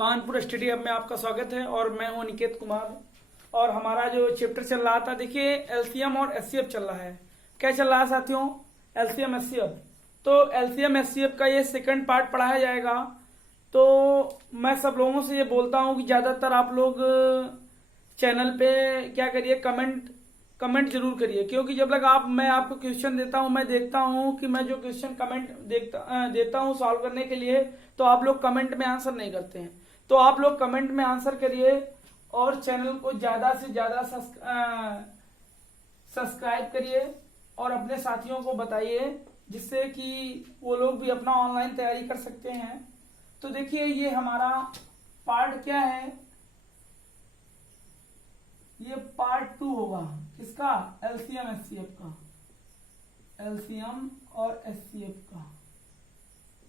Kanpur study hub में आपका स्वागत है और मैं हूं निकेत कुमार। और हमारा जो चैप्टर चल रहा था, देखिए एलसीएम और एचसीएफ चल रहा है। क्या चल रहा है साथियों? LCM HCF. तो एलसीएम एचसीएफ का ये सेकंड पार्ट पढ़ाया जाएगा। तो मैं सब लोगों से ये बोलता हूं कि ज्यादातर आप लोग चैनल पे क्या करिए, कमेंट जरूर करिए, क्योंकि जब तक मैं आपको क्वेश्चन देता हूं, मैं देखता हूं कि मैं जो क्वेश्चन कमेंट देता हूं सॉल्व करने के लिए, तो आप लोग कमेंट में आंसर नहीं करते हैं। तो आप लोग कमेंट में आंसर करिए और चैनल को ज्यादा से ज्यादा सब्सक्राइब करिए और अपने साथियों को बताइए, जिससे कि वो लोग भी अपना ऑनलाइन तैयारी कर सकते हैं। तो देखिए ये हमारा पार्ट क्या है, ये पार्ट 2 होगा। किसका? एलसीएम एचसीएफ का। एलसीएम और एचसीएफ का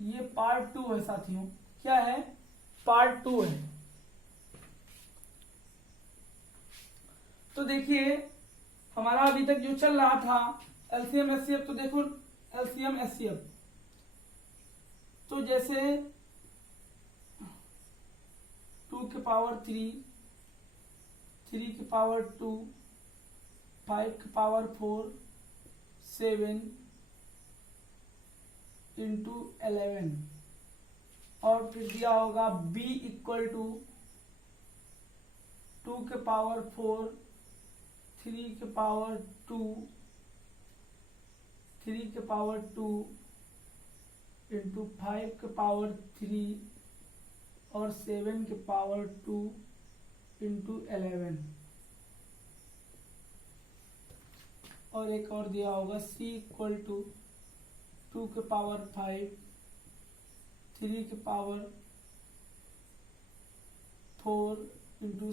ये पार्ट 2 है साथियों। क्या है? पार्ट 2 है। तो देखिए हमारा अभी तक जो चल रहा था एलसीएम एचसीएफ, तो देखो एलसीएम एचसीएफ तो जैसे 2 के पावर 3, 3 के पावर 2, 5 के पावर 4, 7 इंटू 11, और फिर दिया होगा b इक्वल टू 2 के पावर 4, 3 के पावर 2, 3 के पावर 2 इंटू 5 के पावर 3 और 7 के पावर 2 इंटू 11, और एक और दिया होगा c इक्वल टू 2 के पावर 5, 3 के पावर 4 इंटू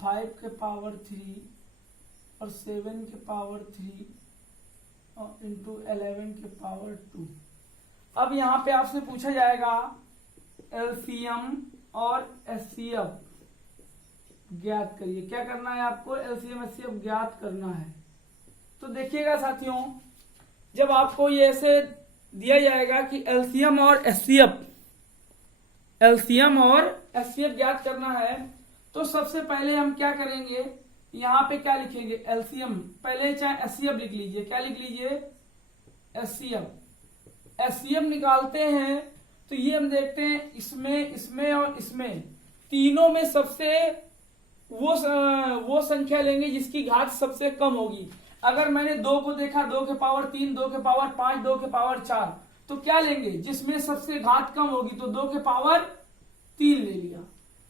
5 के पावर 3 और 7 के पावर 3 और इंटू 11 के पावर 2। अब यहाँ पे आपसे पूछा जाएगा एलसीएम और एचसीएफ ज्ञात करिए। क्या करना है आपको? एलसीएम एचसीएफ ज्ञात करना है। तो देखिएगा साथियों, जब आपको ये ऐसे दिया जाएगा कि एलसीएम और एचसीएफ ज्ञात करना है, तो सबसे पहले हम क्या करेंगे, यहाँ पे क्या लिखेंगे? एलसीएम पहले, चाहे एचसीएफ लिख लीजिए। क्या लिख लीजिए? एचसीएफ निकालते हैं तो ये हम देखते हैं इसमें और इसमें तीनों में सबसे वो संख्या लेंगे जिसकी घात सबसे कम होगी। अगर मैंने 2 को देखा, 2 के पावर 3, 2 के पावर 5, 2 के पावर 4, तो क्या लेंगे? जिसमें सबसे घात कम होगी, तो 2 के पावर 3 ले लिया।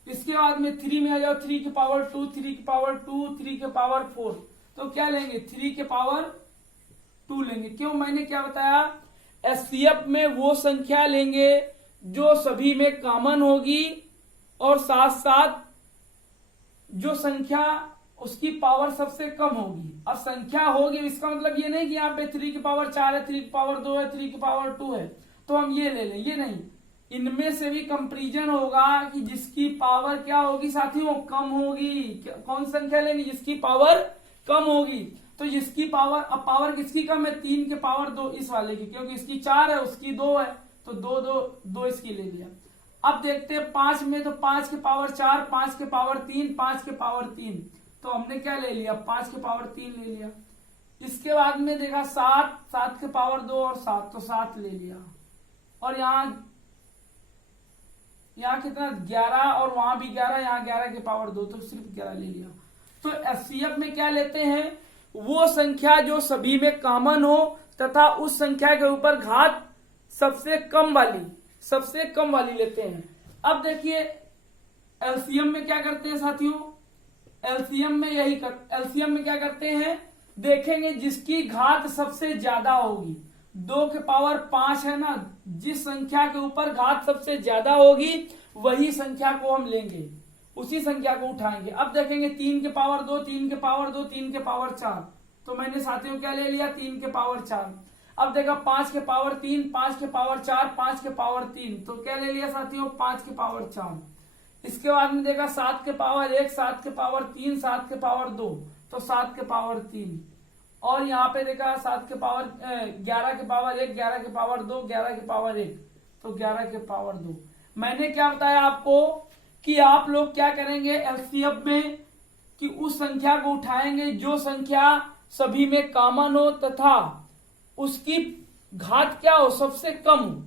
इसके बाद में 3 में आ जाओ, 3 के पावर 2, 3 के पावर 2, 3 के पावर 4, तो क्या लेंगे? 3 के पावर 2 लेंगे। क्यों? मैंने क्या बताया? एचसीएफ में वो संख्या लेंगे जो सभी में कॉमन होगी, और साथ साथ जो संख्या उसकी पावर सबसे कम होगी। अब संख्या होगी, इसका मतलब ये नहीं कि यहाँ पे 3 की पावर 4 है, 3 की पावर 2 है, 3 की पावर 2 है, तो हम ये ले लें, ये नहीं। इनमें से भी कंपैरिजन होगा कि जिसकी पावर क्या होगी साथियों? कम होगी। कौन संख्या लेंगे? जिसकी पावर कम होगी। तो जिसकी पावर, अब पावर किसकी कम है? 3 के पावर 2 इस वाले की, क्योंकि इसकी 4 है, उसकी 2 है, तो 2 इसकी ले लिया। अब देखते हैं 5 में, तो 5 के पावर 4, 5 के पावर 3, 5 के पावर 3, तो हमने क्या ले लिया? 5 के पावर 3 ले लिया। इसके बाद में देखा 7, 7 के पावर 2 और 7, तो 7 ले लिया। और यहाँ कितना? 11, और वहां भी 11, यहाँ 11 के पावर 2, तो सिर्फ 11 ले लिया। तो एचसीएफ में क्या लेते हैं? वो संख्या जो सभी में कॉमन हो तथा उस संख्या के ऊपर घात सबसे कम वाली लेते हैं। अब देखिए एलसीएम में क्या करते हैं साथियों? एलसीएम में क्या करते हैं? देखेंगे जिसकी घात सबसे ज्यादा होगी। 2 के पावर 5 है ना, जिस संख्या के ऊपर घात सबसे ज्यादा होगी वही संख्या को हम लेंगे, उसी संख्या को उठाएंगे। अब देखेंगे 3 के पावर 2, 3 के पावर 2, 3 के पावर 4, तो मैंने साथियों क्या ले लिया? 3 के पावर 4। अब देखा 5 के पावर 3, 5 के पावर 4, 5 के पावर 3, तो क्या ले लिया साथियों? 5 के पावर 4। इसके बाद में देखा 7 के पावर 1, 7 के पावर 3, 7 के पावर 2, तो 7 के पावर 3। और यहाँ पे देखा 7 के पावर 11 के पावर 1, 11 के पावर 2, 11 के पावर 1, तो 11 के पावर 2। मैंने क्या बताया आपको कि आप लोग क्या करेंगे एलसीएम में कि उस संख्या को उठाएंगे जो संख्या सभी में कॉमन हो तथा उसकी घात क्या हो, सबसे कम हो।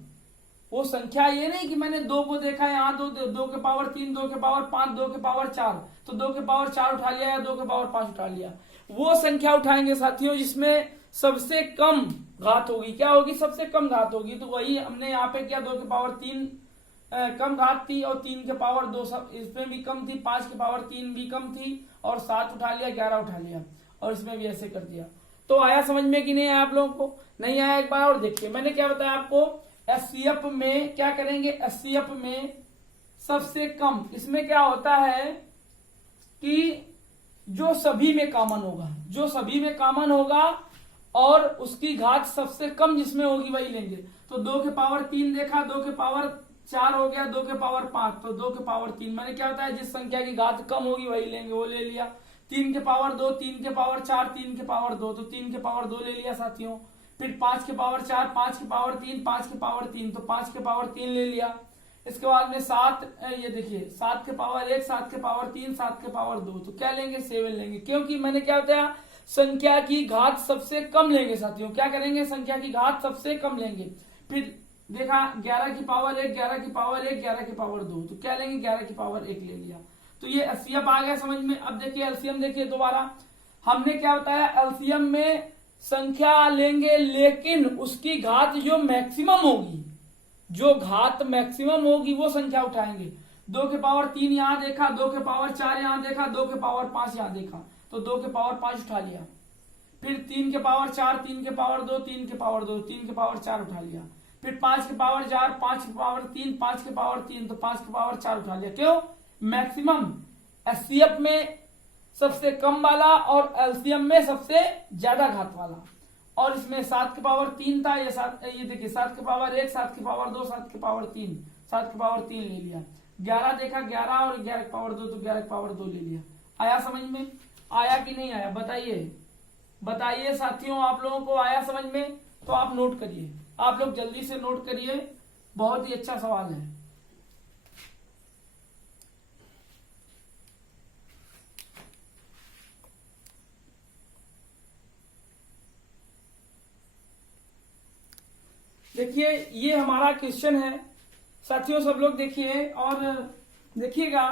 वो संख्या ये नहीं कि मैंने 2 को देखा यहाँ 2 के पावर 3, 2 के पावर 5, 2 के पावर 4, तो 2 के पावर 4 उठा लिया या 2 के पावर 5 उठा लिया। वो संख्या उठाएंगे साथियों जिसमें सबसे कम घात होगी। क्या होगी? सबसे कम घात होगी। तो वही हमने यहाँ पे किया, 2 के पावर 3 कम घात थी और 3 के पावर 2 सब इसमें भी कम थी, 5 के पावर 3 भी कम थी और 7 उठा लिया, 11 उठा लिया और इसमें भी ऐसे कर दिया। तो आया समझ में कि नहीं आया आप लोगों को? नहीं आया एक बार और देखिए, मैंने क्या बताया आपको, एचसीएफ में क्या करेंगे, एचसीएफ में सबसे कम, इसमें क्या होता है कि जो सभी में कॉमन होगा, जो सभी में कॉमन होगा और उसकी घात सबसे कम जिसमें होगी वही लेंगे। तो 2 के पावर 3 देखा, 2 के पावर 4 हो गया, 2 के पावर 5, तो 2 के पावर 3। मैंने क्या बताया, जिस संख्या की घात कम होगी वही लेंगे, वो ले लिया। 3 के पावर 2, 3 के पावर 4, 3 के पावर 2, तो 3 के पावर 2 ले लिया साथियों। फिर 5 के पावर 4, 5 के पावर 3, 5 के पावर 3, तो 5 के पावर 3 ले लिया। इसके बाद में 7, ये देखिए 7 के पावर 1, 7 के पावर 3, 7 के पावर 2, तो क्या लेंगे, 7 लेंगे। क्योंकि मैंने क्या बताया, संख्या की घात सबसे कम लेंगे साथियों। क्या करेंगे, संख्या की घात सबसे कम लेंगे। फिर देखा 11 की पावर 1, 11 की पावर 1, 11 की पावर 2, तो क्या लेंगे, 11 की पावर 1 ले लिया। तो ये एलसीएम आ गया समझ में। अब देखिए एलसीएम देखिए दोबारा, हमने क्या बताया, एलसीएम में संख्या लेंगे लेकिन उसकी घात जो मैक्सिमम होगी, जो घात मैक्सिमम होगी वो संख्या उठाएंगे। 2 के पावर 3 यहां देखा, 2 के पावर 4 यहां देखा, 2 के पावर 5 यहां देखा, तो 2 के पावर 5 उठा लिया। फिर 3 के पावर 4, 3 के पावर 2, 3 के पावर 2, 3 के पावर 4 उठा लिया। फिर 5 के पावर 4, 5 के पावर 3, 5 के पावर 3, तो 5 के पावर 4 उठा लिया। क्यों? मैक्सिमम एचसीएफ में सबसे कम वाला और एलसीएम में सबसे ज्यादा घात वाला। और इसमें 7 के पावर 3 था, ये देखिए 7 के पावर 1, 7 के पावर 2, 7 के पावर 3, 7 के पावर 3 ले लिया। 11 देखा, 11 और 11 के पावर 2, तो 11 के पावर 2 ले लिया। आया समझ में? आया कि नहीं आया बताइए, बताइए साथियों, आप लोगों को आया समझ में? तो आप नोट करिए, आप लोग जल्दी से नोट करिए, बहुत ही अच्छा सवाल है। देखिए ये हमारा क्वेश्चन है साथियों, सब लोग देखिए और देखिएगा।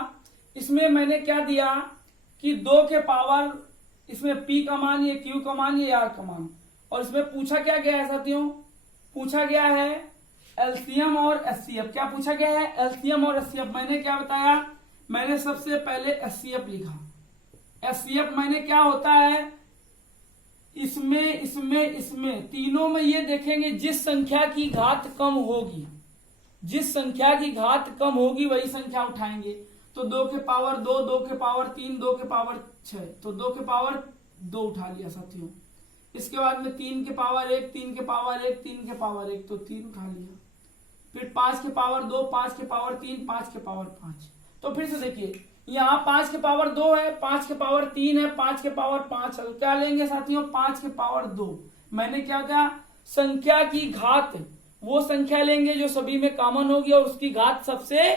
इसमें मैंने क्या दिया कि 2 के पावर, इसमें P का मान, ये Q का मान, ये R का मान, और इसमें पूछा क्या गया है साथियों, पूछा गया है एलसीएम और एचसीएफ। क्या पूछा गया है? एलसीएम और एचसीएफ। मैंने क्या बताया, मैंने सबसे पहले एचसीएफ लिखा। एचसीएफ मैंने क्या होता है, इसमें तीनों में ये देखेंगे जिस संख्या की घात कम होगी, जिस संख्या की घात कम होगी वही संख्या उठाएंगे। तो 2 के पावर 2, 2 के पावर 3, 2 के पावर 6, तो 2 के पावर 2 उठा लिया साथियों। इसके बाद में 3 के पावर 1, 3 के पावर 1, 3 के पावर 1, तो 3 उठा लिया। फिर 5 के पावर 2, 5 के पावर 3, 5 के पावर 5। तो फिर से देखिए यहाँ 5 के पावर 2 है, 5 के पावर 3 है, 5 के पावर 5 है, क्या लेंगे साथियों, 5 के पावर 2। मैंने क्या कहा, संख्या की घात वो संख्या लेंगे जो सभी में कॉमन होगी और उसकी घात सबसे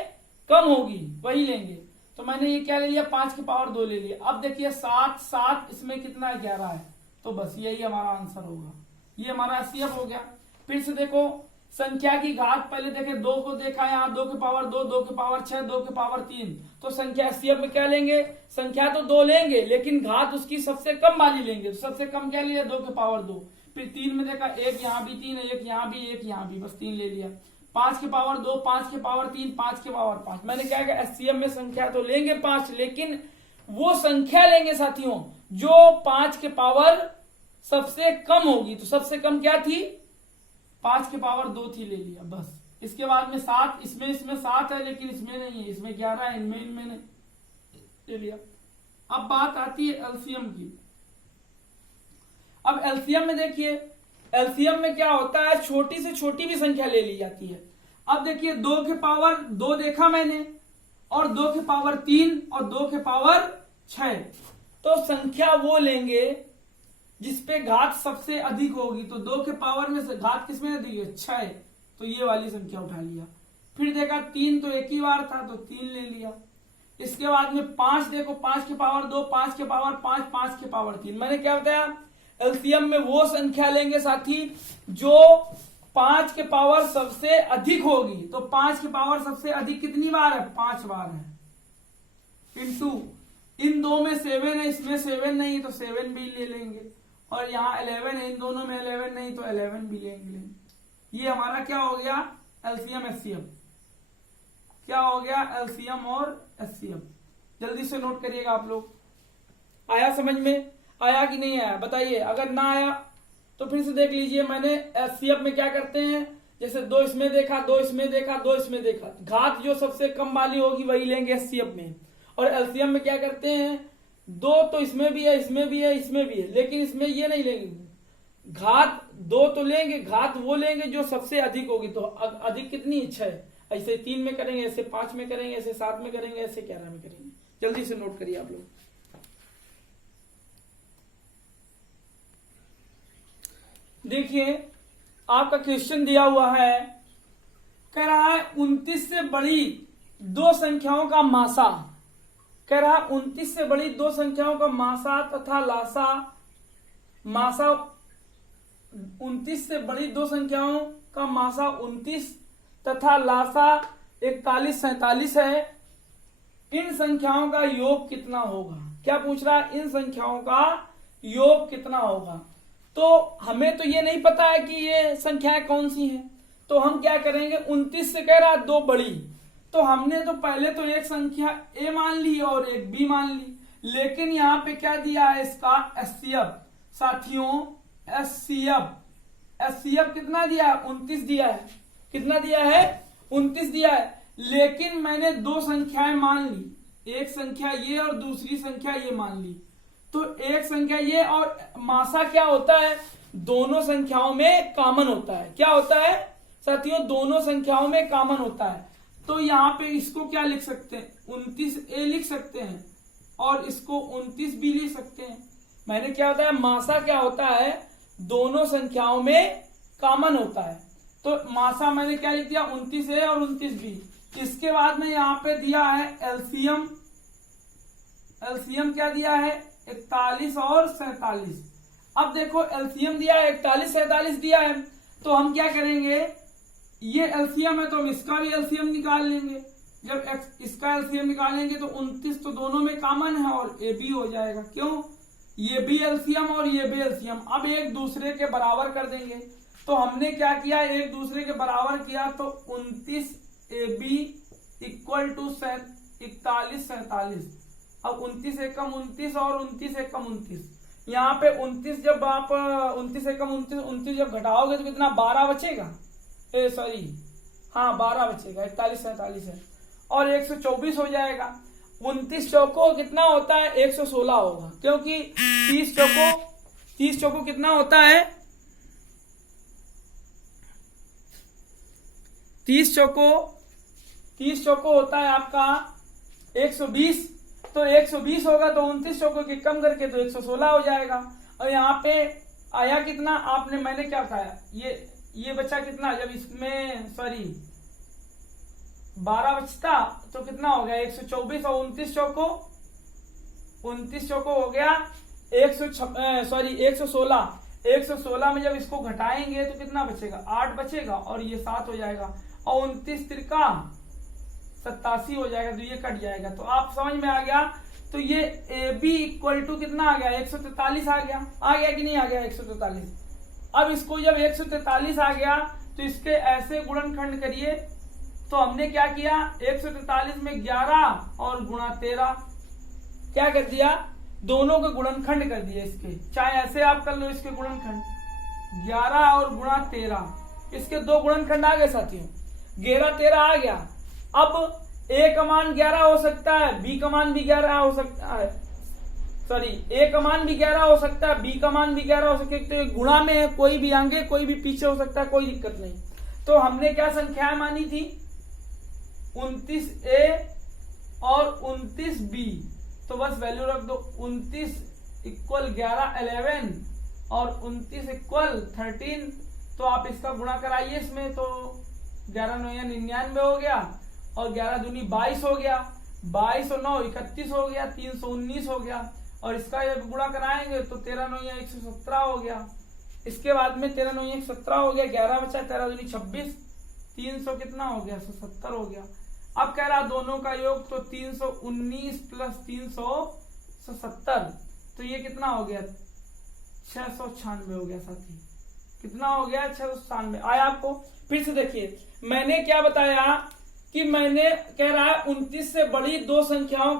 कम होगी वही लेंगे। तो मैंने ये क्या ले लिया, 5 के पावर 2 ले लिया। अब देखिए 7, 7 इसमें कितना है, 11 है, तो बस यही हमारा आंसर होगा, ये हमारा एचसीएफ हो गया। फिर से देखो संख्या की घात, पहले देखे 2 को देखा, यहाँ 2 के पावर 2, 2 के पावर 6, 2 के पावर 3, तो संख्या एचसीएफ में क्या लेंगे, संख्या तो 2 लेंगे लेकिन घात उसकी सबसे कम वाली लेंगे। तो सबसे कम क्या लिया, 2 के पावर 2। फिर 3 में देखा, एक यहाँ भी 3 है, एक यहाँ भी, एक यहाँ भी, बस 3 ले लिया। 5 के पावर 2, 5 के पावर 3, 5 के पावर 5। मैंने क्या कहा, एचसीएफ में संख्या तो लेंगे 5 लेकिन वो संख्या लेंगे साथियों जो 5 के पावर सबसे कम होगी। तो सबसे कम क्या थी, 5 के पावर 2 थी, ले लिया बस। इसके बाद में 7, इसमें 7 है लेकिन इसमें नहीं है, इसमें 11 है, इनमें नहीं, ले लिया। अब बात आती है एलसीएम की। अब एलसीएम में देखिए, एलसीएम में क्या होता है, छोटी से छोटी भी संख्या ले ली जाती है। अब देखिए 2 के पावर 2 देखा मैंने, और 2 के पावर 3 और 2 के पावर 6, तो संख्या वो लेंगे जिसपे घात सबसे अधिक होगी। तो 2 के पावर में से घात किसमें अधिक है, 6, तो ये वाली संख्या उठा लिया। फिर देखा 3 तो एक ही बार था तो 3 ले लिया। इसके बाद में 5 देखो, 5 के पावर 2, 5 के पावर 5, 5 के पावर 3। मैंने क्या बताया, एलसीएम में वो संख्या लेंगे साथी जो 5 के पावर सबसे अधिक होगी। तो 5 के पावर सबसे अधिक कितनी बार है, 5 बार है, इंटू इन दो में 7 है, इसमें 7 नहीं तो 7 भी ले लेंगे, और यहाँ 11 है, इन दोनों में 11 नहीं तो 11 भी लेंगे। ये हमारा क्या हो गया, एलसीएम एचसीएफ। क्या हो गया, एलसीएम और एचसीएफ। जल्दी से नोट करिएगा आप लोग। आया समझ में, आया कि नहीं आया बताइए। अगर ना आया तो फिर से देख लीजिए। मैंने एचसीएफ में क्या करते हैं, जैसे 2 इसमें देखा, 2 इसमें देखा, 2 इसमें देखा, घात जो सबसे कम वाली होगी वही लेंगे एचसीएफ में। और एलसीएम में क्या करते हैं, 2 तो इसमें भी है, इसमें भी है, इसमें भी है, लेकिन इसमें ये नहीं लेंगे, घात 2 तो लेंगे, घात वो लेंगे जो सबसे अधिक होगी। तो अधिक कितनी, 6। ऐसे 3 में करेंगे, ऐसे 5 में करेंगे, ऐसे 7 में करेंगे, ऐसे 11 में करेंगे। जल्दी से नोट करिए आप लोग। देखिए आपका क्वेश्चन दिया हुआ है, कह रहा है 29 से बड़ी 2 संख्याओं का मासा। कह रहा है 29 से बड़ी 2 संख्याओं का मासा तथा लासा। मासा 29 से बड़ी 2 संख्याओं का मासा 29 तथा लासा 41, 47 है। इन संख्याओं का योग कितना होगा। क्या पूछ रहा है, इन संख्याओं का योग कितना होगा। तो हमें तो ये नहीं पता है कि ये संख्याएं कौन सी हैं, तो हम क्या करेंगे, 29 से कह रहा 2 बड़ी, तो हमने तो पहले तो एक संख्या ए मान ली और एक बी मान ली, लेकिन यहाँ पे क्या दिया है इसका एचसीएफ। साथियों एचसीएफ कितना दिया है, 29 दिया है। कितना दिया है, 29 दिया है। लेकिन मैंने 2 संख्याएं मान ली, एक संख्या ये और दूसरी संख्या ये मान ली। तो एक संख्या ये और मासा क्या होता है, दोनों संख्याओं में कॉमन होता है। क्या होता है साथियों, दोनों संख्याओं में कॉमन होता है। तो यहाँ पे इसको क्या लिख सकते हैं, 29A लिख सकते हैं और इसको 29B लिख सकते हैं। मैंने क्या बताया, मासा क्या होता है, दोनों संख्याओं में कॉमन होता है। तो मासा मैंने क्या लिख दिया, 29A और 29B। इसके बाद में यहाँ पे दिया है एलसीएम। एलसीएम क्या दिया है, 41 और 47। अब देखो एलसीएम दिया है, 41, 47 दिया है, तो हम क्या करेंगे, ये एलसीएम है तो हम इसका भी एलसीएम निकाल लेंगे। जब इसका एलसीएम निकालेंगे तो 29 तो दोनों में कॉमन है और ए बी हो जाएगा। क्यों, ये भी एलसीएम और ये भी एलसीएम। अब एक दूसरे के बराबर कर देंगे। तो हमने क्या किया, एक दूसरे के बराबर किया, तो 29AB इक्वल टू 41, 47। अब 29 एकम 29 और 29 एकम 29। यहाँ पे 29 जब आप 29 एकम 29 जब घटाओगे तो कितना, 12 बचेगा, सॉरी हाँ 12 बचेगा, 41, 47 है और 124 हो जाएगा। 29 चौको कितना होता है, 116 होगा, क्योंकि 30 चौको कितना होता है, 30 चौको होता है आपका 120। तो 120 होगा तो 29 चौको के कम करके तो 116 हो जाएगा। और यहाँ पे आया कितना, आपने मैंने क्या बताया, ये बचा कितना, जब इसमें सॉरी 12 बचता तो कितना हो गया, 124 और 29 चौको हो गया 116। 116 में जब इसको घटाएंगे तो कितना बचेगा, 8 बचेगा और ये 7 हो जाएगा और 29 तिरका 87 हो जाएगा, तो ये कट जाएगा। तो आप समझ में आ गया। तो ये ए बी इक्वल टू कितना आ गया, 143 आ गया कि नहीं आ गया, 143। अब इसको जब 143 आ गया तो इसके ऐसे गुणनखंड करिए। तो हमने क्या किया, 143 में 11 और गुणा 13 क्या कर दिया, दोनों के गुणनखंड कर दिए इसके, चाहे ऐसे आप कर लो इसके गुणनखंड, 11 और गुणा 13, इसके 2 गुणनखंड आ गए साथियों, 11 13 आ गया। अब ए का मान 11 हो सकता है, बी का मान भी 11 हो सकता है, सॉरी ए का मान भी 11 हो सकता है, बी का मान भी 11 हो सकता है। तो गुणा में है, कोई भी आगे कोई भी पीछे हो सकता है, कोई दिक्कत नहीं। तो हमने क्या संख्याएं मानी थी, 29A और 29B। तो बस वैल्यू रख दो, 29 इक्वल 11 11 और 29 इक्वल 13। तो आप इसका गुणा कराइए इसमें, तो 11 9 99 हो गया, और 11 दूनी 22 हो गया, 22 और 9 31 हो गया, 319 हो गया, और इसका जब गुणा कराएंगे तो 13 9 117 हो गया। इसके बाद में 13 9 117 हो गया, 11 बचा, 13 दूनी 26, 300 कितना हो गया 170 हो गया। अब कह रहा दोनों का योग तो 319 प्लस 370, तो ये कितना हो गया 696 हो गया साथी। कितना हो गया 696 आया आपको। फिर से देखिए मैंने क्या बताया कि मैंने कह रहा है 29 से बड़ी दो संख्याओं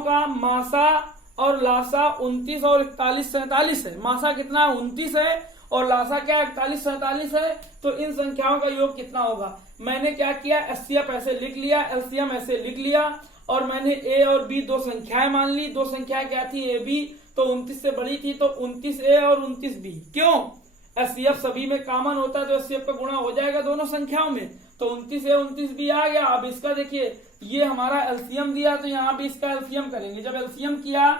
का मासा और लासा 29 और 41 47 है। मासा कितना है 29 है और लासा क्या है 41 47 है। तो इन संख्याओं का योग कितना होगा। मैंने क्या किया एचसीएफ ऐसे लिख लिया, एलसीएम ऐसे लिख लिया, और मैंने ए और बी दो संख्याएं मान ली। दो संख्याएं क्या थी ए बी, तो 29 से बड़ी थी तो 29 ए और 29 बी। क्यों एचसीएफ सभी में कॉमन होता है तो एचसीएफ का गुणा हो जाएगा दोनों संख्याओं में, तो 29 ए 29 बी आ गया। अब इसका देखिए ये हमारा एलसीएम दिया तो यहाँ भी इसका एलसीएम करेंगे। जब एलसीएम किया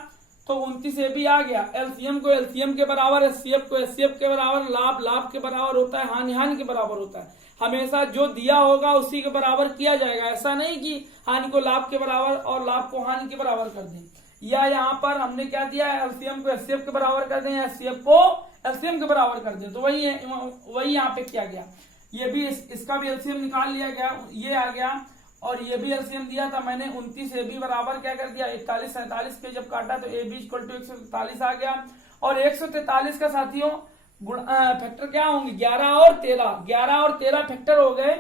तो 29 ए बी आ गया। एलसीएम को एलसीएम के बराबर, एचसीएफ को एचसीएफ के बराबर, लाभ लाभ के बराबर होता है, हानि हानि के बराबर होता है। हमेशा जो दिया होगा उसी के बराबर किया जाएगा। ऐसा नहीं कि हानि को लाभ के बराबर और लाभ को हानि के बराबर कर दें, या यहाँ पर हमने क्या दिया एलसीएम को एचसीएफ के बराबर कर दें, एचसीएफ को एलसीएम के बराबर कर दें। तो वही यहाँ पे किया गया। ये भी इसका भी एलसीएम निकाल लिया गया, ये आ गया, और ये भी एलसीएम दिया था मैंने 29 ए बी बराबर क्या कर दिया 41 47 पे जब काटा तो ए बी इक्वल टू 143 आ गया। और 143 का साथियों फैक्टर क्या होंगे 11 और 13 फैक्टर हो गए,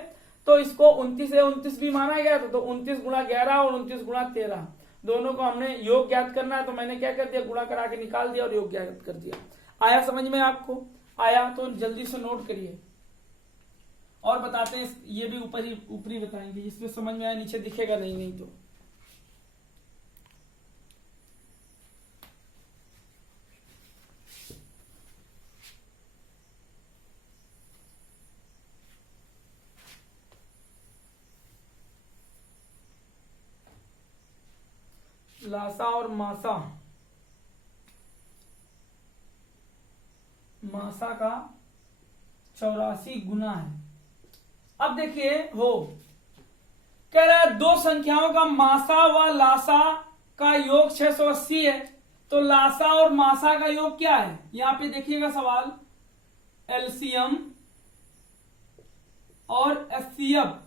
तो इसको 29 ए 29 भी माना गया था। तो 29 गुणा 11 और 29 गुणा 13 दोनों को हमने योग ज्ञात करना है, तो मैंने क्या कर दिया गुणा करा के निकाल दिया और योग ज्ञात कर दिया। आया समझ में आपको। आया तो जल्दी से नोट करिए और बताते हैं। ये भी ऊपरी बताएंगे जिसमें समझ में आया, नीचे दिखेगा नहीं तो। लासा और मासा का 84 गुना है। अब देखिए कह रहा है दो संख्याओं का मासा व लासा का योग 680 है, तो लासा और मासा का योग क्या है। यहां पे देखिएगा सवाल, एलसीएम और एचसीएफ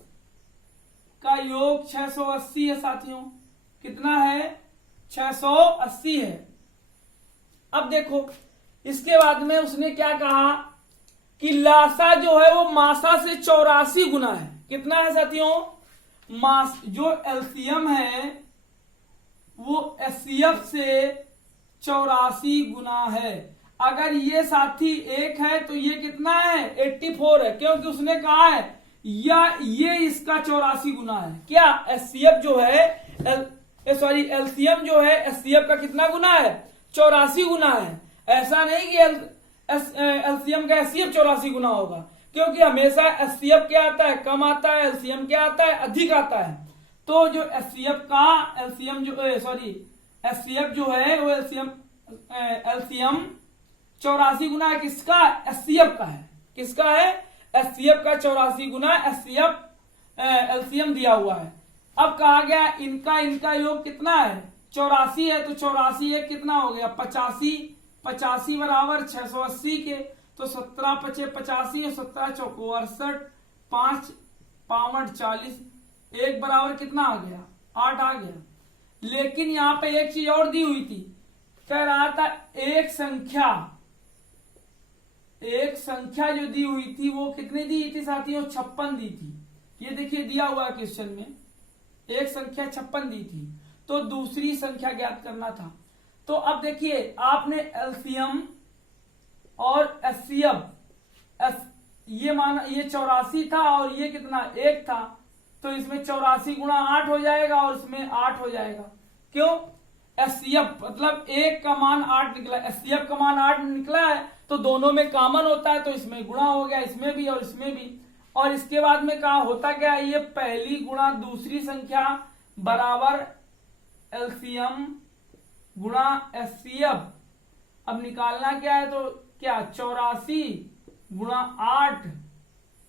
का योग 680 है साथियों। कितना है 680 है। अब देखो इसके बाद में उसने क्या कहा कि लासा जो है वो मासा से 84 गुना है। कितना है साथियों जो एलसीएम है वो एचसीएफ से 84 गुना है। अगर ये साथी एक है तो ये कितना है 84 है, क्योंकि उसने कहा है या ये इसका 84 गुना है। क्या एचसीएफ जो है एलसीएम जो है एचसीएफ का कितना गुना है 84 गुना है। ऐसा नहीं कि एलसीएम का एचसीएफ 84 गुना होगा, क्योंकि हमेशा एचसीएफ क्या आता है कम आता है, एलसीएम क्या आता है अधिक आता है। तो जो एचसीएफ जो है वो एलसीएम 84 गुना है किसका एचसीएफ का है। किसका है एचसीएफ का 84 गुना एचसीएफ एलसीएम दिया हुआ है। अब कहा गया इनका योग कितना है 84 है, तो 84 एक कितना हो गया 85 बराबर 680 के, तो 17 पचे 85 17 चौको 68 5 5 40 एक बराबर कितना आ गया 8 आ गया। लेकिन यहाँ पे एक चीज और दी हुई थी, कह रहा था एक संख्या जो दी हुई थी वो कितनी दी थी साथियों 56 दी थी। ये देखिए दिया हुआ क्वेश्चन में एक संख्या 56 दी थी, तो दूसरी संख्या ज्ञात करना था। तो अब देखिए आपने एलसीएम और एचसीएफ ये 84 था और ये कितना 1 था, तो इसमें 84 गुणा 8 हो जाएगा और इसमें 8 हो जाएगा। क्यों एचसीएफ मतलब 1 का मान 8 निकला, एचसीएफ का मान 8 निकला है तो दोनों में कॉमन होता है, तो इसमें गुणा हो गया इसमें भी और इसमें भी। और इसके बाद में कहा होता क्या है ये पहली गुणा दूसरी संख्या बराबर एलसीएम गुणा एचसीएफ। अब निकालना क्या है तो क्या 84 गुणा 8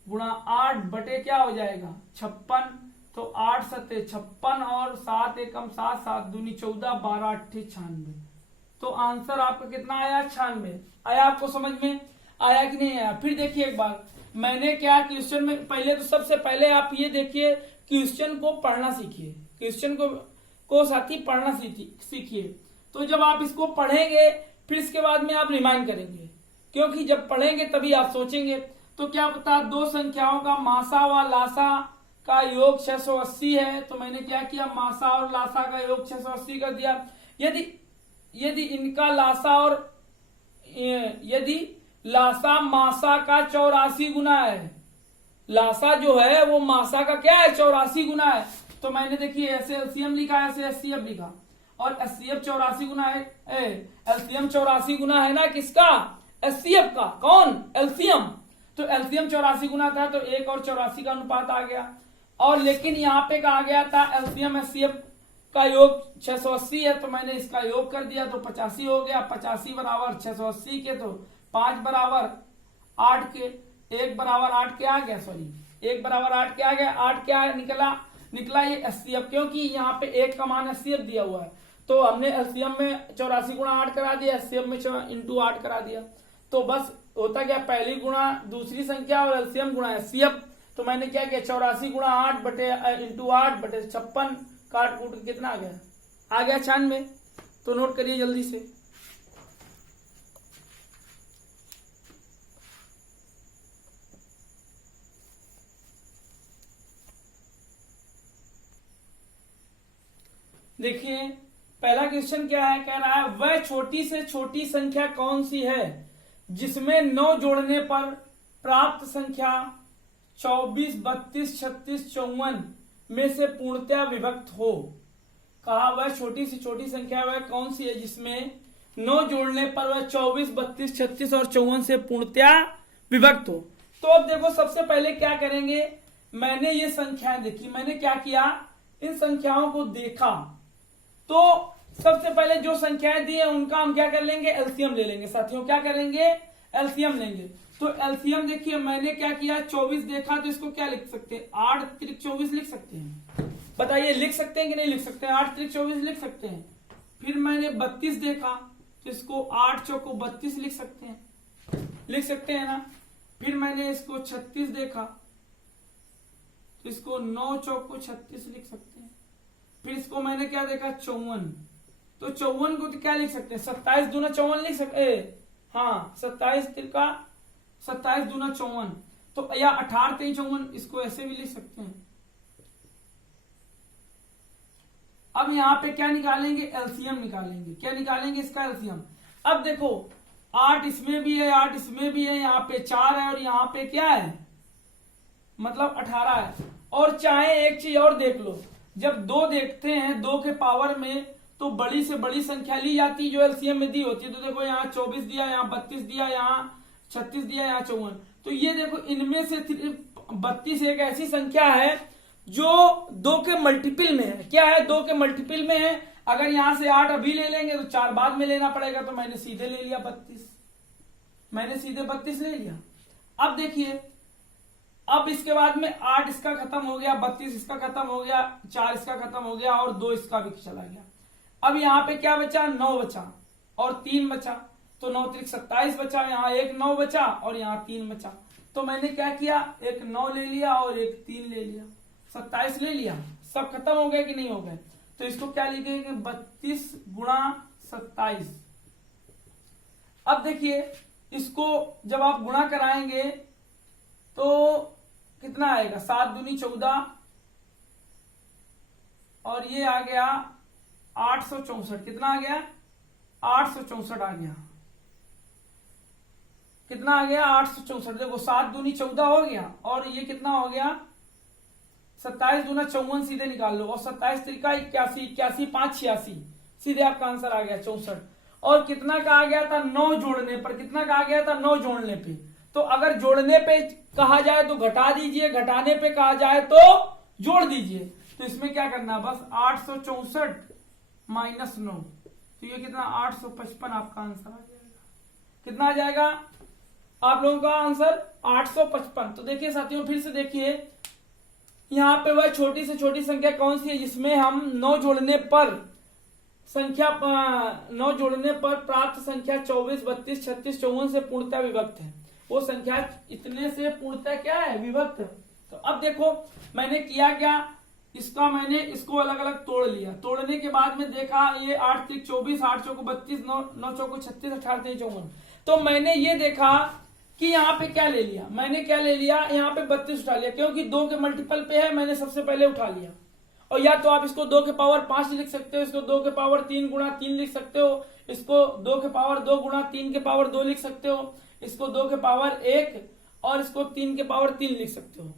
गुणा 8 बटे क्या हो जाएगा 56। तो 8 सत्ते 56 और 7 एकम 7, 7 दूनी 14, 12 अट्ठे 96। तो आंसर आपका कितना आया 96। आया आपको समझ में, आया कि नहीं आया? फिर देखिए एक बार मैंने क्या क्वेश्चन में, पहले तो सबसे पहले आप ये देखिए क्वेश्चन को पढ़ना सीखिए, क्वेश्चन को साथी पढ़ना सीखिए। तो जब आप इसको पढ़ेंगे फिर इसके बाद में आप रिमाइंड करेंगे, क्योंकि जब पढ़ेंगे तभी आप सोचेंगे। तो क्या पता दो संख्याओं का मासा व लासा का योग 680 है, तो मैंने क्या किया मासा और लासा का योग 680 कर दिया। यदि इनका लासा और यदि लासा मासा का 84 गुना है, लासा जो है वो मासा का क्या है 84 गुना है, तो मैंने देखिए ऐसे एलसीएम लिखा है, ऐसे एचसीएफ लिखा, और एचसीएफ 84 गुना है, एलसीएम 84 गुना है ना किसका एचसीएफ का, कौन एलसीएम। तो एलसीएम 84 गुना था, तो 1 और 84 का अनुपात आ गया। और लेकिन यहाँ पे कहा गया था एलसीएम एचसीएफ का योग 680 है, तो मैंने इसका योग कर दिया तो 85 हो गया। 85 बराबर 680 के, तो 5 बराबर 8 के, 1 बराबर 8 के आ गया, सॉरी 1 बराबर 8 के आ गया। 8 क्या निकला ये एचसीएफ, क्योंकि यहाँ पे 1 का मान एचसीएफ दिया हुआ है, तो हमने एलसीएम में 84 गुणा 8 करा दिया, एचसीएफ में इंटू 8 करा दिया। तो बस होता क्या पहली गुणा दूसरी संख्या और एलसीएम गुणा एचसीएफ। तो मैंने क्या किया 84 गुणा 8 बटे इंटू 8 बटे 56, काट कूट के कितना आ गया 96। तो नोट करिए जल्दी से। देखिए पहला क्वेश्चन क्या है, कह रहा है वह छोटी से छोटी संख्या कौन सी है जिसमें 9 जोड़ने पर प्राप्त संख्या 24, 32, 36, 54 में से पूर्णतया विभक्त हो। कहा वह छोटी से छोटी संख्या वह कौन सी है जिसमें 9 जोड़ने पर वह 24, 32, 36 और 54 से पूर्णतया विभक्त हो। तो अब देखो सबसे पहले क्या करेंगे, मैंने ये संख्याएं देखी, मैंने क्या किया इन संख्याओं को देखा, तो सबसे पहले जो संख्याएं दी है उनका हम क्या कर लेंगे एलसीएम ले लेंगे साथियों, क्या करेंगे एलसीएम लेंगे। तो एलसीएम देखिए मैंने क्या किया 24 देखा, तो इसको क्या लिख सकते हैं 8 त्रिक 24 लिख सकते हैं, बताइए लिख सकते हैं कि नहीं लिख सकते हैं, 8 त्रिक 24 लिख सकते हैं। फिर मैंने 32 देखा, तो इसको 8 चौको 32 लिख सकते हैं ना। फिर मैंने इसको 36 देखा, तो इसको 9 चौको 36 लिख सकते हैं। फिर इसको मैंने क्या देखा 54, तो 54 को तो क्या लिख सकते हैं 27 दूना 54 लिख सकते, हाँ 27 तिरका 27 दूना 54, तो या 18 23 54, इसको ऐसे भी लिख सकते हैं। अब यहाँ पे क्या निकालेंगे एलसीएम निकालेंगे, क्या निकालेंगे इसका एलसीएम। अब देखो 8 इसमें भी है 8 इसमें भी है, यहाँ पे 4 है और यहाँ पे क्या है मतलब 18 है। और चाहे एक चीज और देख लो, जब 2 देखते हैं 2 के पावर में तो बड़ी से बड़ी संख्या ली जाती जो एलसीएम में दी होती है। तो देखो यहाँ 24 दिया, यहाँ 32 दिया, यहाँ 36 दिया, यहाँ 54, तो ये देखो इनमें से 32 एक ऐसी संख्या है जो 2 के मल्टीपल में है। क्या है 2 के मल्टीपल में है। अगर यहां से 8 अभी ले लेंगे तो 4 बाद में लेना पड़ेगा, तो मैंने सीधे ले लिया 32, मैंने सीधे 32 ले लिया। अब देखिए अब इसके बाद में 8 इसका खत्म हो गया, 32 इसका खत्म हो गया, 4 इसका खत्म हो गया और 2 इसका भी चला गया। अब यहाँ पे क्या बचा 9 बचा और 3 बचा, तो 9 त्रिक 27 बचा, यहाँ एक 9 बचा और यहाँ 3 बचा। तो मैंने क्या किया एक 9 ले लिया और एक 3 ले लिया, 27 ले लिया। सब खत्म हो गए कि नहीं हो गए, तो इसको क्या लिखेंगे 32 गुणा 27। अब देखिए इसको जब आप गुणा कराएंगे तो कितना आएगा 7 दूनी 14 और ये आ गया 864, कितना आ गया 864 आ गया, कितना आ गया 864। देखो 7 दूनी 14 हो गया और ये कितना हो गया 27 दूना 54, सीधे निकाल लो, और 27 त्रिका 81, 81 5 86, सीधे आपका आंसर आ गया 64। और कितना का आ गया था 9 जोड़ने पर, कितना का आ गया था 9 जोड़ने पे। तो अगर जोड़ने पे कहा जाए तो घटा दीजिए, घटाने पे कहा जाए तो जोड़ दीजिए। तो इसमें क्या करना बस 864 माइनस 9, तो ये कितना 855 आपका आंसर आ जाएगा। कितना आ जाएगा आप लोगों का आंसर 855। तो देखिए साथियों, फिर से देखिए यहाँ पे वह छोटी से छोटी संख्या कौन सी है जिसमें हम 9 जोड़ने पर प्राप्त संख्या 24, 32, 36, 54 से पूर्णतः विभक्त है। वो संख्या इतने से पूर्णतः क्या है, विभक्त। तो अब देखो मैंने किया क्या, मैंने इसको अलग अलग तोड़ लिया। तोड़ने के बाद में देखा ये 8 3 24, 8 चौको 32, 9 चौको 36, 18 3 54। तो मैंने ये देखा कि यहाँ पे क्या ले लिया, मैंने क्या ले लिया, यहाँ पे 32 उठा लिया, क्योंकि 2 के मल्टीपल पे है, मैंने सबसे पहले उठा लिया। और या तो आप इसको 2 के पावर 5 लिख सकते हो, इसको 2 के पावर 3 गुणा 3 लिख सकते हो, इसको 2 के पावर 2 गुणा 3 के पावर 2 लिख सकते हो, इसको 2 के पावर 1 और इसको 3 के पावर 3 लिख सकते हो।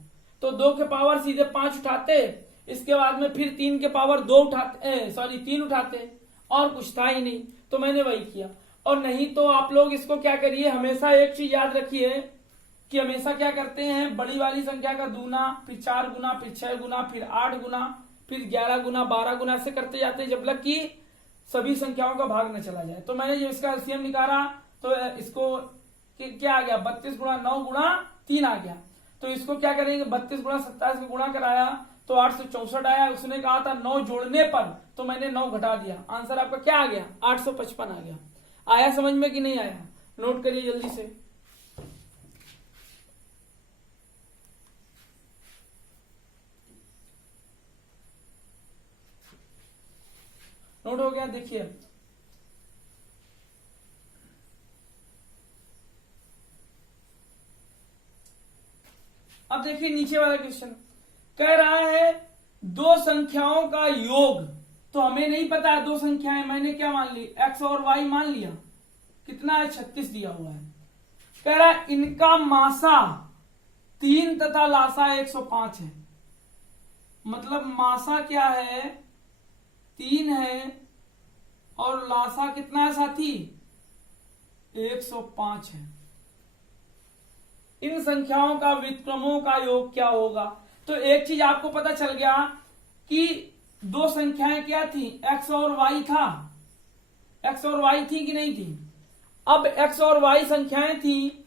तो 2 के पावर सीधे 5 उठाते, इसके बाद में फिर 3 के पावर 3 उठाते, और कुछ था ही नहीं, तो मैंने वही किया। और नहीं तो आप लोग इसको क्या करिए, हमेशा एक चीज याद रखिए कि हमेशा क्या करते हैं, बड़ी वाली संख्या का दूना, फिर 4 गुना, फिर 6 गुना, फिर 8 गुना, फिर 11 गुना, 12 गुना, ऐसे करते जाते हैं जब तक कि सभी संख्याओं का भाग न चला जाए। तो मैंने जब इसका एलसीएम निकाला तो इसको क्या आ गया, 32 गुणा 9 गुणा 3 आ गया। तो इसको क्या करेंगे, 32 गुणा 27 में गुणा कराया तो 864 आया। उसने कहा था 9 जोड़ने पर, तो मैंने 9 घटा दिया, आंसर आपका क्या आ गया, 855 आ गया। आया समझ में कि नहीं आया, नोट करिए जल्दी से। नोट हो गया, देखिए अब देखिए नीचे वाला क्वेश्चन कह रहा है 2 संख्याओं का योग। तो हमें नहीं पता है 2 संख्याएं, मैंने क्या मान ली, x और y मान लिया, कितना है 36 दिया हुआ है। कह रहा है इनका मासा 3 तथा लासा 105 है। मतलब मासा क्या है, 3 है, और लासा कितना है साथी, 105 है। इन संख्याओं का व्युत्क्रमों का योग क्या होगा। तो एक चीज आपको पता चल गया कि 2 संख्याएं क्या थी, x और y था, x और y थी कि नहीं थी। अब x और y संख्याएं थी,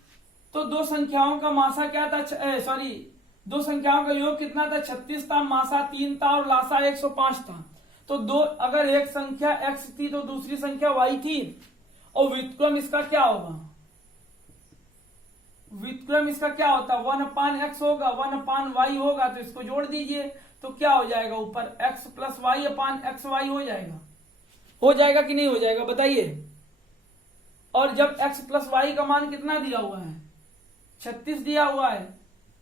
तो 2 संख्याओं का मासा क्या था, 2 संख्याओं का योग कितना था, 36 था, मासा 3 था और लासा 105 था। तो अगर एक संख्या x थी तो दूसरी संख्या y थी, और व्युत्क्रम इसका क्या होगा, व्युत्क्रम इसका क्या होता है, 1/x होगा, 1/y होगा। तो इसको जोड़ दीजिए तो क्या हो जाएगा, ऊपर x प्लस वाई अपान एक्स वाई हो जाएगा कि नहीं हो जाएगा बताइए। और जब x प्लस वाई का मान कितना दिया हुआ है, 36 दिया हुआ है,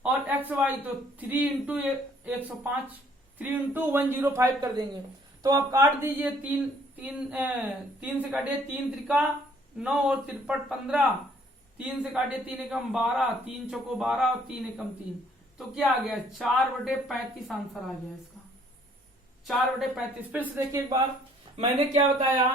और एक्स वाई तो 3 इंटू 105, 3 इंटू 105 कर देंगे। तो आप काट दीजिए, 3 से काटिए, 3 त्रिका 9 और 3 15, 3 से काटिए, 3 एकम 12, 3 चौको 12 और 3 एकम 3। तो क्या आ गया, 4/35 आंसर आ गया इसका, 4/35। फिर से देखिए एक बार, मैंने क्या बताया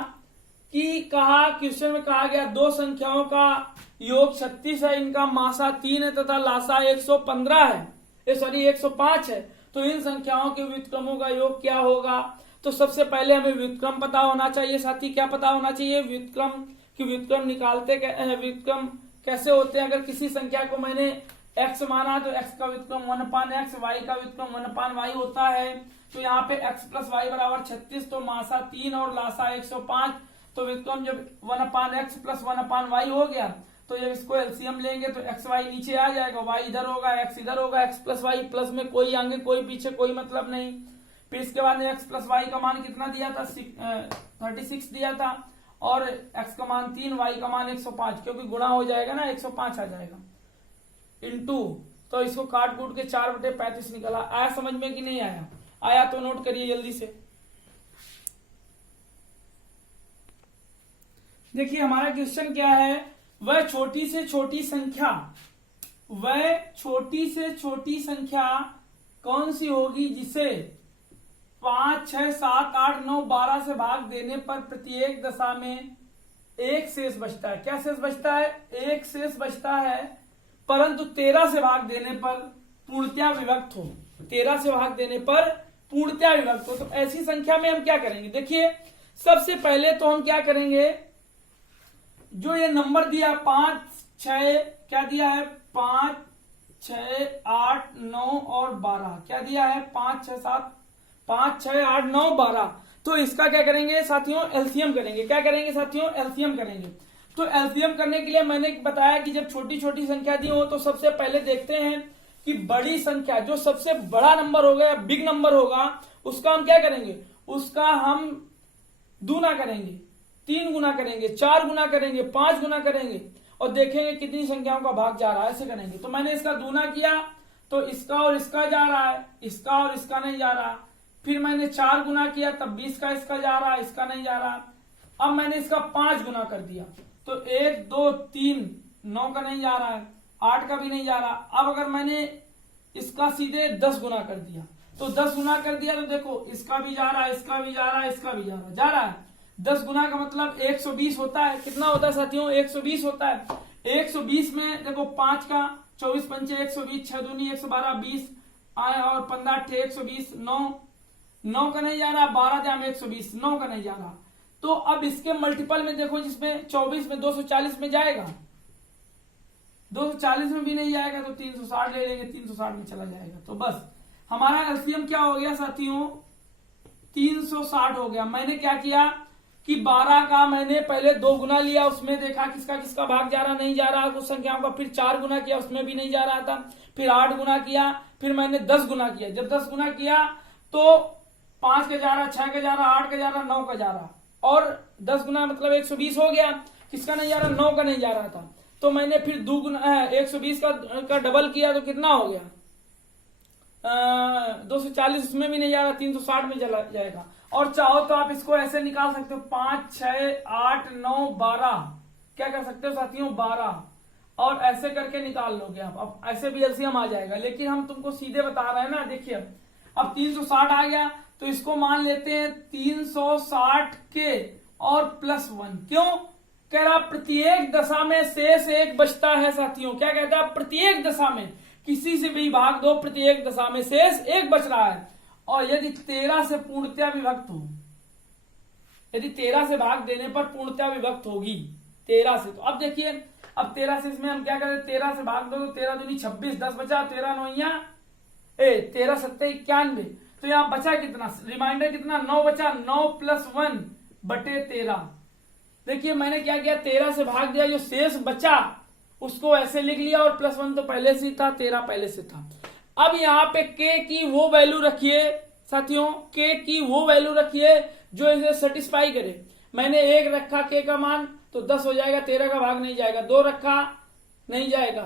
कि क्वेश्चन में कहा गया 2 संख्याओं का योग 36 है, इनका मासा 3 है तथा लासा 115 है, 105 है। तो इन संख्याओं के व्युत्क्रमों का योग क्या होगा। तो सबसे पहले हमें व्युत्क्रम पता होना चाहिए साथी, क्या पता होना चाहिए, व्युत्क्रम की व्युत्क्रम निकालते व्युत्क्रम कैसे होते हैं। अगर किसी संख्या को मैंने x माना तो x का व्युत्क्रम 1/x, y का व्युत्क्रम 1/y होता है। तो यहाँ पे x प्लस वाई बराबर 36, तो मासा 3 और लासा 105। तो व्युत्क्रम जब 1/x प्लस 1/y हो गया, तो जब इसको एलसीएम लेंगे तो एक्स वाई नीचे आ जाएगा, y इधर होगा, x इधर होगा, x प्लस वाई प्लस में कोई आगे कोई पीछे कोई मतलब नहीं। फिर इसके बाद में x प्लस वाई का मान कितना दिया था, 36 दिया था, और x का मान 3, y का मान 105, क्योंकि गुणा हो जाएगा ना 105 आ जाएगा, इंटू। तो इसको काट कूट के 4/35 निकला। आया समझ में कि नहीं आया, आया तो नोट करिए जल्दी से। देखिए हमारा क्वेश्चन क्या है, वह छोटी से छोटी संख्या कौन सी होगी जिसे 5, 6, 7, 8, 9, 12 से भाग देने पर प्रत्येक दशा में एक शेष बचता है। क्या शेष बचता है, एक शेष बचता है, परंतु 13 से भाग देने पर पूर्णतया विभक्त हो, 13 से भाग देने पर पूर्णतया विभक्त हो। तो ऐसी संख्या में हम क्या करेंगे, देखिए सबसे पहले तो हम क्या करेंगे, जो ये नंबर दिया 5, 6 क्या दिया है 5 6 8 9 और 12 क्या दिया है 5 6 7 5 6 8 9 12। तो इसका क्या करेंगे साथियों एलसीएम करेंगे। क्या करेंगे साथियों एलसीएम करेंगे। तो एलसीएम करने के लिए मैंने बताया कि जब छोटी छोटी संख्या दी हो तो सबसे पहले देखते हैं कि बड़ी संख्या जो सबसे बड़ा नंबर होगा या बिग नंबर होगा उसका हम क्या करेंगे, उसका हम दूना करेंगे, 3 गुना करेंगे, 4 गुना करेंगे, 5 गुना करेंगे और देखेंगे कितनी संख्याओं का भाग जा रहा है। ऐसे करेंगे। तो मैंने इसका दूना किया तो इसका और इसका जा रहा है, इसका और इसका नहीं जा रहा। फिर मैंने 4 गुना किया तब भी इसका जा रहा, इसका नहीं जा रहा। अब मैंने इसका 5 गुना कर दिया तो 1 2 3 9 का नहीं जा रहा है, 8 का भी नहीं जा रहा। अब अगर मैंने इसका सीधे 10 गुना कर दिया तो 10 गुना कर दिया तो देखो इसका भी जा रहा है, इसका भी जा रहा है, इसका भी जा रहा है। 10 गुना का मतलब 120 होता है। कितना होता है साथियों 120 होता है। 120 में देखो 5 का 24 पंचे 120, 6 दूनी 112, 20 आए और 15 8 120, 9 का नहीं जा रहा, 12 जाम 120, 9 का नहीं जा रहा। तो अब इसके मल्टीपल में देखो जिसमें 24 में 240 में जाएगा, 240 में भी नहीं जाएगा तो 360 ले लेंगे, 360 में चला जाएगा। तो बस हमारा एलसीएम क्या हो गया साथियों 360 हो गया। मैंने क्या किया कि 12 का मैंने पहले 2 गुना लिया, उसमें देखा किसका किसका भाग जा रहा नहीं जा रहा कुछ संख्याओं का। फिर 4 गुना किया उसमें भी नहीं जा रहा था। फिर 8 गुना किया, फिर मैंने 10 गुना किया। जब 10 गुना किया तो 5 का जा रहा, 6 का जा रहा, 8 का जा रहा, 9 का जा रहा और 10 गुना मतलब 120 हो गया। किसका नहीं जा रहा 9 का नहीं जा रहा था। तो मैंने फिर 2 गुना 120 का डबल किया तो कितना हो गया 240, उसमें भी नहीं जा रहा, 360 में चला जाएगा। और चाहो तो आप इसको ऐसे निकाल सकते हो 5 6 8 9 12 क्या कर सकते हो साथियों 12 और ऐसे करके निकाल लोगे आप। अब ऐसे भी एलसीएम आ जाएगा लेकिन हम तुमको सीधे बता रहे हैं ना। देखिए अब 360 आ गया तो इसको मान लेते हैं 360 के और +1। क्यों कह रहा प्रत्येक दशा में शेष 1 बचता है साथियों। क्या कहता है प्रत्येक दशा में किसी से भी भाग दो प्रत्येक दशा में शेष 1 बच रहा है। और यदि 13 से पूर्णतया विभक्त हो, यदि 13 से भाग देने पर पूर्णतया विभक्त होगी 13 से। तो अब देखिए अब 13 से इसमें हम क्या करें 13 से भाग दो तो 13 दूनी 26, 10 बचा, 13 9 13 7 91। तो यहां बचा कितना रिमाइंडर कितना 9 बचा, 9 + 1 बटे 13। देखिए मैंने क्या किया 13 से भाग दिया, जो शेष बचा उसको ऐसे लिख लिया और +1 तो पहले से था, 13 पहले से था। अब यहाँ पे k की वो वैल्यू रखिए साथियों, k की वो वैल्यू रखिए जो इसे सेटिस्फाई करे। मैंने 1 रखा k का मान तो 10 हो जाएगा, 13 का भाग नहीं जाएगा। 2 रखा नहीं जाएगा,